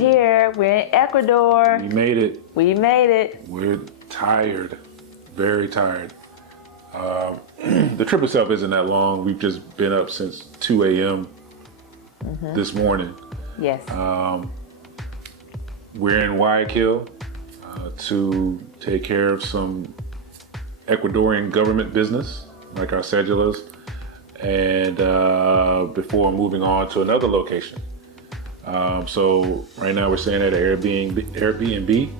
here. We're in Ecuador. We made it. We made it. We're tired, very tired. The trip itself isn't that long. We've just been up since 2 a.m. This morning. Yes. We're in Guayaquil to take care of some Ecuadorian government business, like our cedulas, and before moving on to another location. So right now we're staying at an Airbnb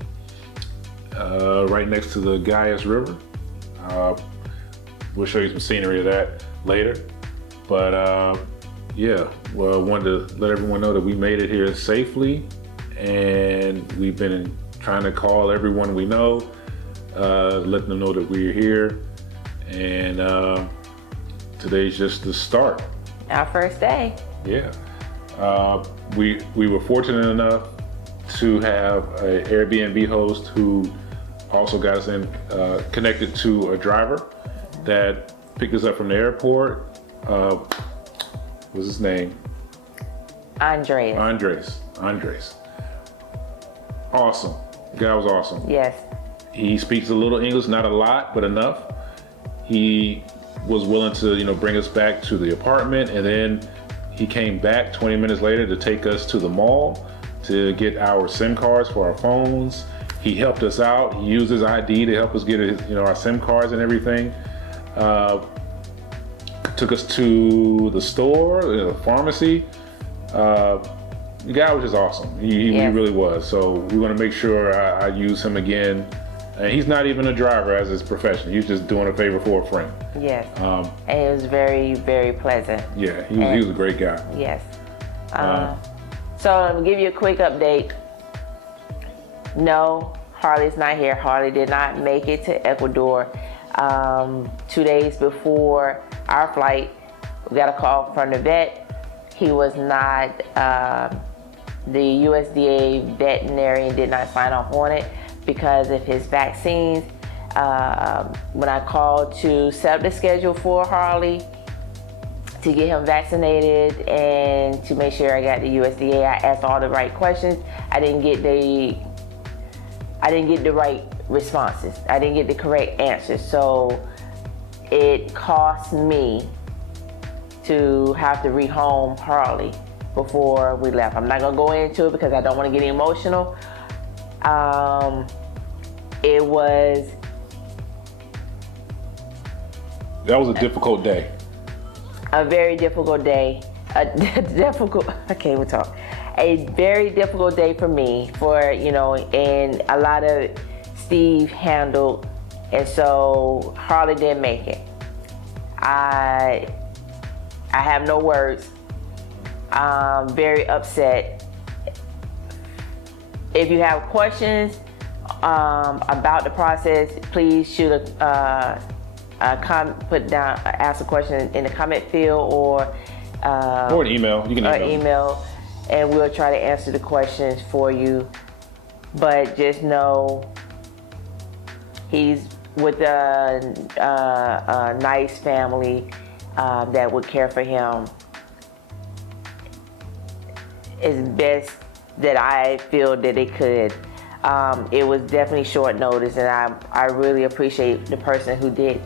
right next to the Gaius River. We'll show you some scenery of that later. But yeah, well, I wanted to let everyone know that we made it here safely, and we've been trying to call everyone we know, letting them know that we're here. And today's just the start. Our first day. Yeah. We were fortunate enough to have an Airbnb host who also got us in connected to a driver that picked us up from the airport. What's his name? Andres. Awesome. The guy was awesome. Yes. He speaks a little English, not a lot, but enough. He was willing to, bring us back to the apartment, and then he came back 20 minutes later to take us to the mall to get our SIM cards for our phones. He helped us out. He used his ID to help us get our SIM cards and everything. Took us to the store, the pharmacy. The guy was just awesome. He really was. So we want to make sure I use him again. And he's not even a driver as his profession. He's just doing a favor for a friend. Yes. And it was very, very pleasant. Yeah, he was a great guy. Yes. So I'll give you a quick update. No, Harley's not here. Harley did not make it to Ecuador. 2 days before our flight, we got a call from the vet. He was not, the USDA veterinarian did not sign off on it because of his vaccines. When I called to set up the schedule for Harley to get him vaccinated and to make sure I got the USDA, I asked all the right questions. I didn't get the right responses. I didn't get the correct answers. So it cost me to have to rehome Harley before we left. I'm not gonna go into it because I don't want to get emotional. That was a difficult day. A very difficult day. I can't even talk. A very difficult day for me, and a lot of Steve handled, and so Harley didn't make it. I have no words. I'm very upset. If you have questions about the process, please shoot ask a question in the comment field or an email. You can email, and we'll try to answer the questions for you. But just know he's with a nice family that would care for him as best that I feel that it could. It was definitely short notice, and I really appreciate the person who did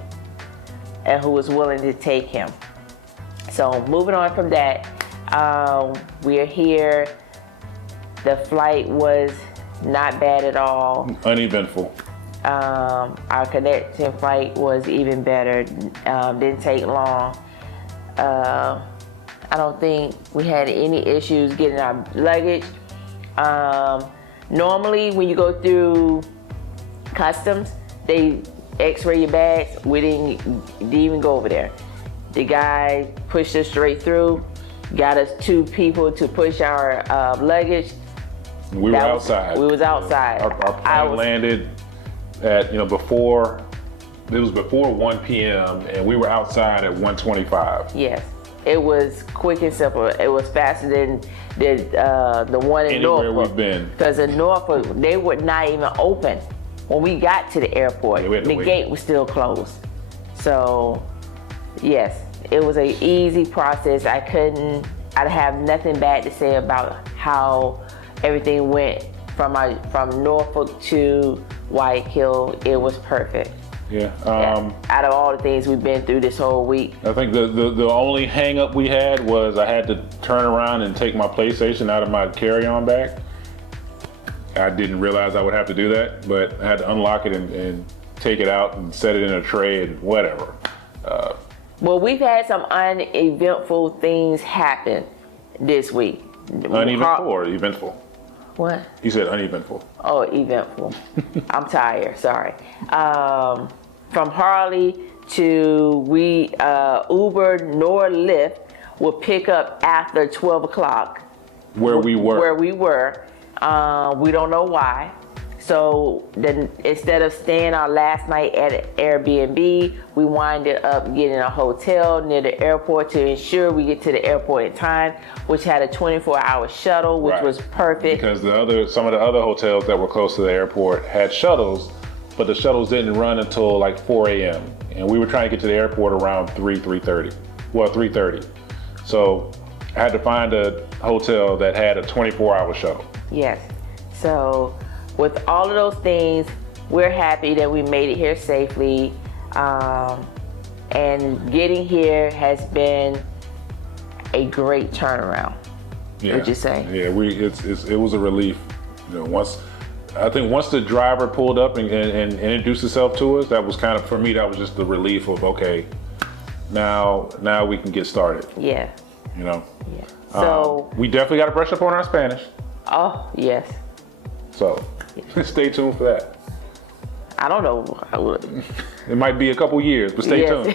and who was willing to take him. So moving on from that, we are here. The flight was not bad at all. Uneventful. Our connecting flight was even better. Didn't take long. I don't think we had any issues getting our luggage. Normally when you go through customs, they x-ray your bags. We didn't even go over there. The guy pushed us straight through, got us 2 people to push our luggage. We were outside. We was outside. Our plane landed at, before 1 p.m. and we were outside at 1:25. Yes. It was quick and simple. It was faster than the one in Norfolk. Anywhere we've been. Because in Norfolk, they were not even open. When we got to the airport, the gate was still closed. So, yes, it was an easy process. I have nothing bad to say about how everything went from Norfolk to White Hill. It was perfect. Yeah. Out of all the things we've been through this whole week. I think the only hang up we had was I had to turn around and take my PlayStation out of my carry-on bag. I didn't realize I would have to do that, but I had to unlock it and take it out and set it in a tray and whatever. Well, we've had some uneventful things happen this week. Uneventful or eventful? What? You said uneventful. Oh, eventful. I'm tired, sorry. From Harley to Uber nor Lyft will pick up after 12 o'clock. Where we were. We don't know why. So then instead of staying our last night at an Airbnb, we winded up getting a hotel near the airport to ensure we get to the airport in time, which had a 24-hour shuttle, which was perfect. Because some of the other hotels that were close to the airport had shuttles, but the shuttles didn't run until like 4 a.m. And we were trying to get to the airport around 3:30. Well, 3:30. So I had to find a hotel that had a 24-hour shuttle. Yes. So with all of those things, we're happy that we made it here safely. And getting here has been a great turnaround. Yeah. Would you say? Yeah, it was a relief. You know, once the driver pulled up and introduced himself to us, that was kind of, for me, that was just the relief of, okay, now we can get started. Yeah. You know? Yeah. So we definitely got to brush up on our Spanish. Oh, yes. So stay tuned for that. I don't know. It might be a couple years, but stay tuned.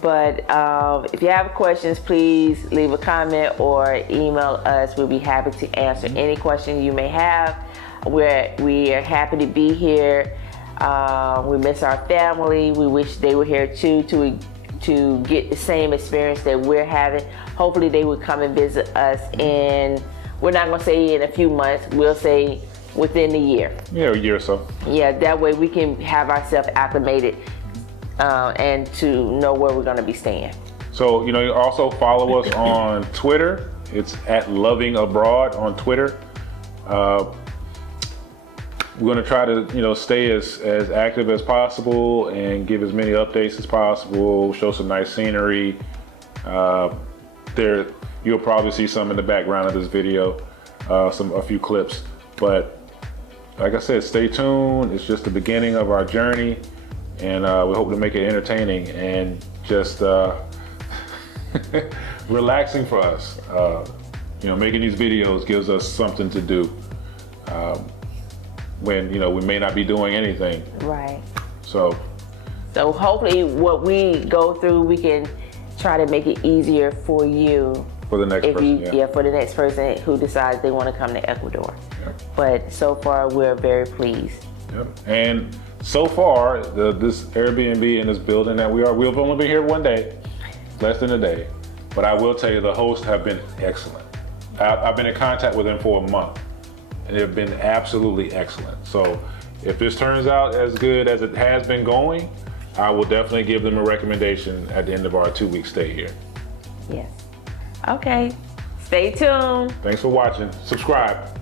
But if you have questions, please leave a comment or email us. We'll be happy to answer any question you may have. We are happy to be here. We miss our family. We wish they were here too to get the same experience that we're having. Hopefully they would come and visit us we're not gonna say in a few months, we'll say within the year. Yeah, a year or so. Yeah, that way we can have ourselves acclimated and to know where we're gonna be staying. So, you also follow us on Twitter. It's at Loving Abroad on Twitter. We're gonna try to, stay as active as possible and give as many updates as possible, show some nice scenery. You'll probably see some in the background of this video, a few clips. But like I said, stay tuned. It's just the beginning of our journey, and we hope to make it entertaining and just relaxing for us. Making these videos gives us something to do when we may not be doing anything. Right. So hopefully what we go through, we can try to make it easier for you. For the next person, for the next person who decides they want to come to Ecuador. Yep. But so far, we're very pleased. Yep. And so far, this Airbnb in this building that we've only been here one day, less than a day. But I will tell you, the hosts have been excellent. I've been in contact with them for a month, and they've been absolutely excellent. So if this turns out as good as it has been going, I will definitely give them a recommendation at the end of our 2-week stay here. Yes. Okay. Stay tuned. Thanks for watching. Subscribe.